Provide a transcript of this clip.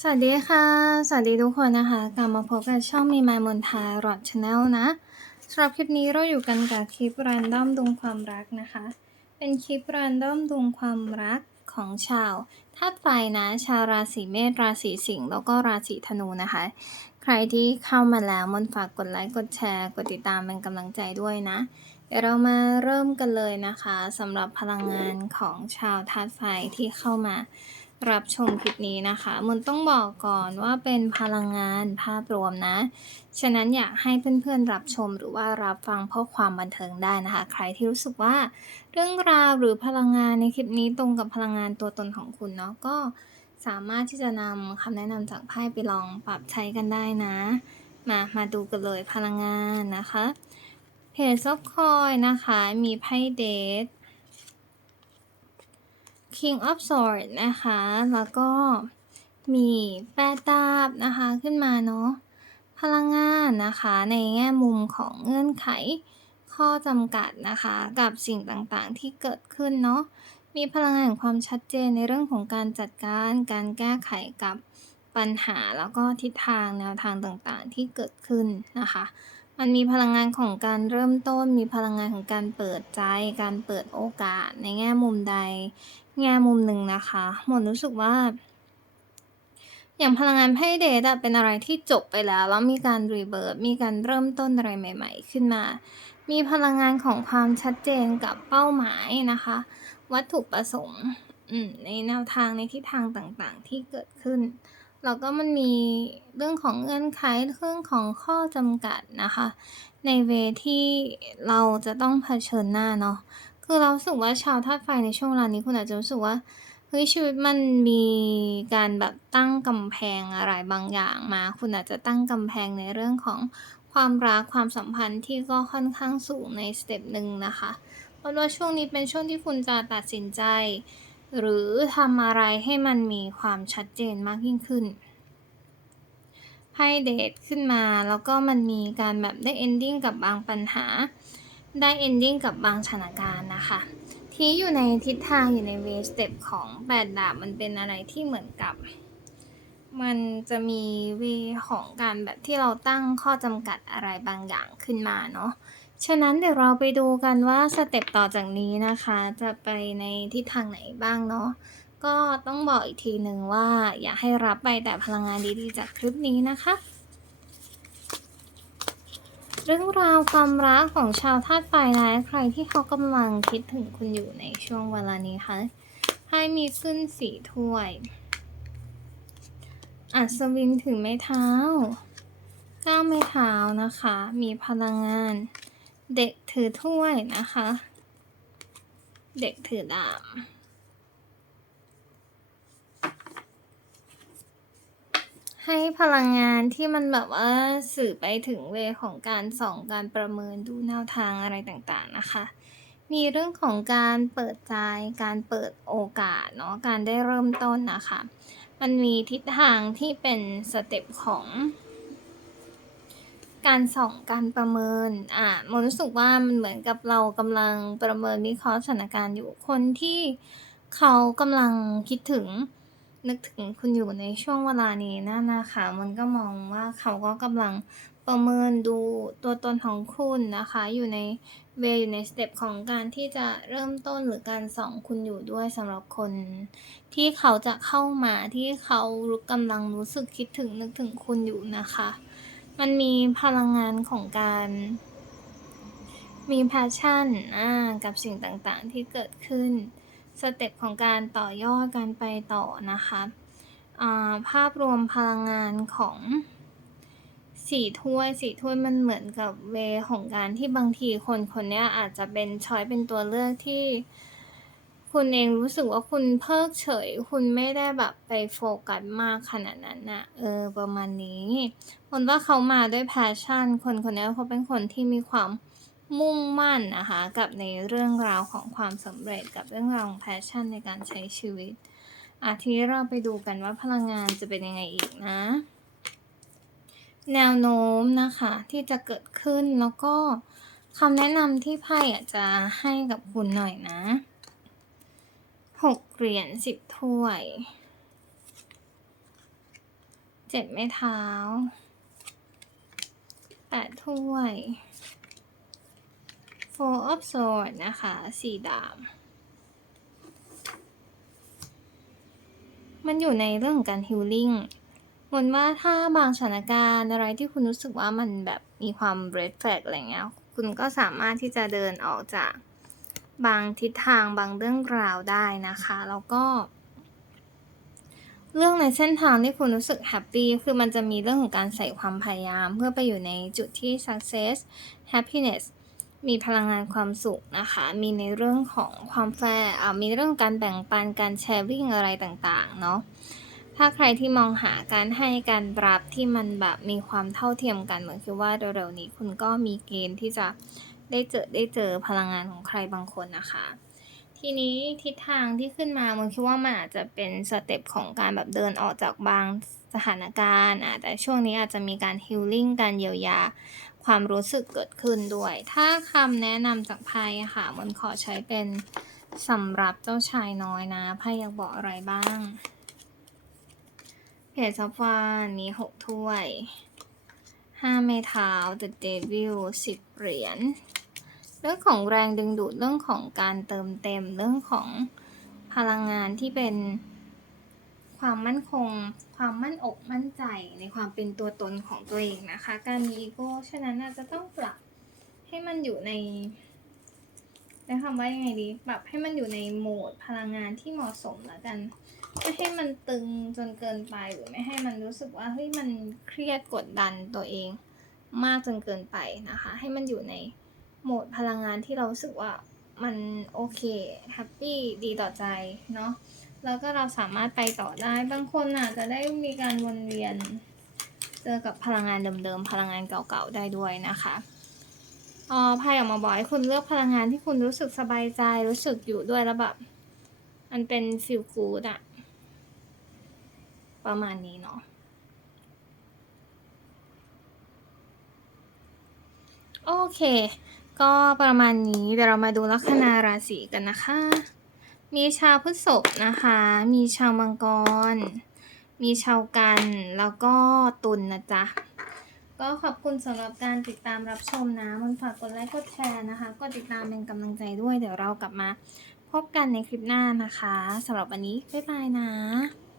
สวัสดีค่ะ สวัสดีทุกคนนะคะ กลับมาพบกับช่องมีมายมนทารอดชาแนลนะสำหรับคลิปนี้เราอยู่กันกับคลิปรันดอมดวงความรักนะคะ เป็นคลิปรันดอมดวงความรักของชาวธาตุไฟนะ ชาวราศีเมษราศีสิงห์แล้วก็ราศีธนูนะคะ ใครที่เข้ามาแล้วมนฝากกดไลค์กดแชร์กดติดตามเป็นกำลังใจด้วยนะ เดี๋ยวเรามาเริ่มกันเลยนะคะสำหรับพลังงานของชาวธาตุไฟที่เข้ามา รับชมคลิปนี้นะคะมนต้องบอกก่อนว่าเป็นพลังงานภาพรวมนะ ฉะนั้นอยากให้เพื่อนๆรับชมหรือว่ารับฟังเพื่อความบันเทิงได้นะคะ ใครที่รู้สึกว่า เรื่องราวหรือพลังงานในคลิปนี้ตรงกับพลังงานตัวตนของคุณเนาะก็สามารถที่จะนำคำแนะนำจากไพ่ไปลองปรับใช้กันได้นะ มามาดูกันเลยพลังงานนะคะเพจซอกคอยนะคะ มีไพ่เดท King of Swords นะคะ แล้วก็มีแปดดาบนะคะขึ้นมาเนาะ พลังงานนะคะในแง่มุมของเงื่อนไขข้อจำกัดนะคะกับสิ่งต่างๆที่เกิดขึ้นเนาะ มีพลังงานแห่งความชัดเจนในเรื่องของการจัดการ การแก้ไขกับปัญหาแล้วก็ทิศทางแนวทางต่างๆที่เกิดขึ้นนะคะ มันมีพลังงานของการเริ่มต้น มีพลังงานของการเปิดใจ การเปิดโอกาสในแง่มุมใด แง่มุมหนึ่งนะคะหมดรู้สึกว่า อย่างพลังงานไพ่เดทเป็นอะไรที่จบไปแล้ว แล้วมีการรีเบิร์มีการเริ่มต้นอะไรใหม่ ๆ ขึ้นมา มีพลังงานของความชัดเจนกับเป้าหมายนะคะ วัตถุประสงค์ในแนวทางในทิศทางต่างๆ ที่เกิดขึ้นแล้วก็มันมีเรื่องของเงื่อนไขเรื่องของข้อจำกัดนะคะ ในเวที่เราจะต้องเผชิญหน้าเนาะ คือเราสึกว่าชาวธาตุไฟในช่วงเวลานี้คุณอาจจะรู้สึกว่าเฮ้ยชีวิตมันมีการแบบตั้งกำแพงอะไรบางอย่างมา คุณอาจจะตั้งกำแพงในเรื่องของความรักความสัมพันธ์ที่ก็ค่อนข้างสูงในสเต็ปหนึ่งนะคะ เพราะว่าช่วงนี้เป็นช่วงที่คุณจะตัดสินใจ หรือทำอะไรให้มันมีความชัดเจนมากยิ่งขึ้นไพ่เดทขึ้นมาแล้วก็มันมีการแบบได้ ending กับบางปัญหา ได้ ending กับบางสถานการณ์นะคะ ที่อยู่ในทิศทางอยู่ในเวสเต็ปของแปดดาบมันเป็นอะไรที่เหมือนกับ มันจะมีเวของการแบบที่เราตั้งข้อจำกัดอะไรบางอย่างขึ้นมาเนาะฉะนั้นเดี๋ยวเราไปดูกันว่าสเต็ปต่อจากนี้นะคะ จะไปในทิศทางไหนบ้างเนาะก็ต้องบอกอีกทีหนึ่งว่า อยากให้รับไปแต่พลังงานดีๆจากคลิปนี้นะคะ เรื่องราวความรักของชาวธาตุไฟนะใครที่เขากำลังคิดถึงคุณอยู่ในช่วงเวลานี้คะให้มีขึ้นสีถ้วย อัศวินถึงไม้เท้า ก้าวไม้เท้านะคะ มีพลังงาน เด็กถือถ้วยนะคะ เด็กถือดาบ ให้พลังงานที่มันแบบว่าสื่อไปถึงเวของการส่องการประเมินดูแนวทางอะไรต่างๆนะคะ มีเรื่องของการเปิดใจ การเปิดโอกาสเนาะการได้เริ่มต้นนะคะ มันมีทิศทางที่เป็นสเต็ปของการส่องการประเมิน อ่าโมรู้สึกว่ามันเหมือนกับเรากำลังประเมินวิเคราะห์สถานการณ์อยู่คนที่เขากำลังคิดถึง นึกถึงคุณอยู่ในช่วงเวลานี้นั่นนะคะ มันก็มองว่าเขาก็กำลังประเมินดูตัวตนของคุณนะคะ อยู่ในเวอยู่ในสเต็ปของการที่จะเริ่มต้นหรือการส่องคุณอยู่ด้วยสำหรับคน ที่เขาจะเข้ามาที่เขารู้กำลังรู้สึกคิดถึงนึกถึงคุณอยู่นะคะ มันมีพลังงานของการมีแพชชั่นกับสิ่งต่างๆที่เกิดขึ้น สเต็ปของการต่อยอดการไปต่อนะคะภาพรวมพลังงานของสี่ถ้วยสี่ถ้วยมันเหมือนกับเวของการที่บางทีคนคนนี้อาจจะเป็นช้อยเป็นตัวเลือกที่ คุณเองรู้สึกว่าคุณเพิกเฉย คุณไม่ได้แบบไปโฟกัสมากขนาดนั้นน่ะเออประมาณนี้คนว่าเขามาด้วยแพชชั่น คนคนนี้เขาเป็นคนที่มีความ มุ่งมั่นนะคะกับในเรื่องราวของความสำเร็จกับเรื่องราวของแพชชั่นในการใช้ชีวิตอาทีนี้เราไปดูกันว่าพลังงานจะเป็นยังไงอีกนะ แนวโน้มนะคะที่จะเกิดขึ้นแล้วก็คำแนะนำที่ไพ่อาจจะให้กับคุณหน่อยนะหกเหรียญสิบถ้วยเจ็ดไม้เท้าแปดถ้วย four of swords นะคะสี่ดาบมันอยู่ในเรื่องของการฮิลลิ่งมนว่าถ้าบางสถานการณ์อะไรที่คุณรู้สึกว่ามันแบบมีความ red flag อะไรเงี้ย คุณก็สามารถที่จะเดินออกจากบางทิศทางบางเรื่องราวได้นะคะ แล้วก็ เรื่องในเส้นทางที่คุณรู้สึกแฮปปี้คือมันจะมีเรื่องของการใส่ความพยายาม เพื่อไปอยู่ในจุดที่ success happiness มีพลังงานความสุขนะคะ มีในเรื่องของความแฟร์อ่ามีเรื่องการแบ่งปัน การแชร์วิ่งอะไรต่างๆ เนาะ ถ้าใครที่มองหาการให้การรับที่มันแบบมีความเท่าเทียมกันเหมือนคือว่าเร็วๆนี้คุณก็มีเกณฑ์ที่จะได้เจอได้เจอพลังงานของใครบางคนนะคะ ทีนี้ทิศทางที่ขึ้นมามันคิดว่ามันอาจจะเป็นสเต็ปของการแบบเดินออกจากบางสถานการณ์อะแต่ช่วงนี้อาจจะมีการฮิลลิ่งการเยียวยาความรู้สึกเกิดขึ้นด้วย ถ้าคำแนะนำจากไพ่ค่ะมันขอใช้เป็นสำหรับเจ้าชายน้อยนะไพ่อยากบอกอะไรบ้างเพจซัฟวานมีหกถ้วยห้าไม้เท้า The Devil สิบเหรียญ เรื่องของแรงดึงดูดเรื่องของการเติมเต็มเรื่องของพลังงานที่เป็นความมั่นคง ความมั่นอกมั่นใจในความเป็นตัวตนของตัวเองนะคะ การมีอีโก้ฉะนั้นอาจจะต้องปรับให้มันอยู่ในใช้คำว่ายังไงดีปรับให้มันอยู่ในโหมดพลังงานที่เหมาะสมแล้วกัน ไม่ให้มันตึงจนเกินไปหรือไม่ให้มันรู้สึกว่าเฮ้ยมันเครียดกดดันตัวเอง มากจนเกินไปนะคะ ให้มันอยู่ใน โหมดพลังงานที่เราสึกว่ามันโอเคแฮปปี้ดีต่อใจเนาะแล้วก็เราสามารถไปต่อได้ บางคนอาจจะได้มีการวนเวียน เจอกับพลังงานเดิมๆ พลังงานเก่าๆ ได้ด้วยนะคะอ๋อไพ่ออกมาบอกให้คุณเลือกพลังงานที่คุณรู้สึกสบายใจรู้สึกอยู่ด้วยแล้วแบบมันเป็นฟิลกูดอะประมาณนี้เนาะโอเค ก็ประมาณนี้เดี๋ยวเรามาดูลัคนาราศีกันนะคะ มีชาวพฤษภนะคะ มีชาวมังกร มีชาวกันแล้วก็ตุลนนะจ๊ะก็ขอบคุณสำหรับการติดตามรับชมนะมันฝากกดไลค์กดแชร์นะคะกดติดตามเป็นกำลังใจด้วย เดี๋ยวเรากลับมาพบกันในคลิปหน้านะคะสำหรับวันนี้บ๊ายบายนะ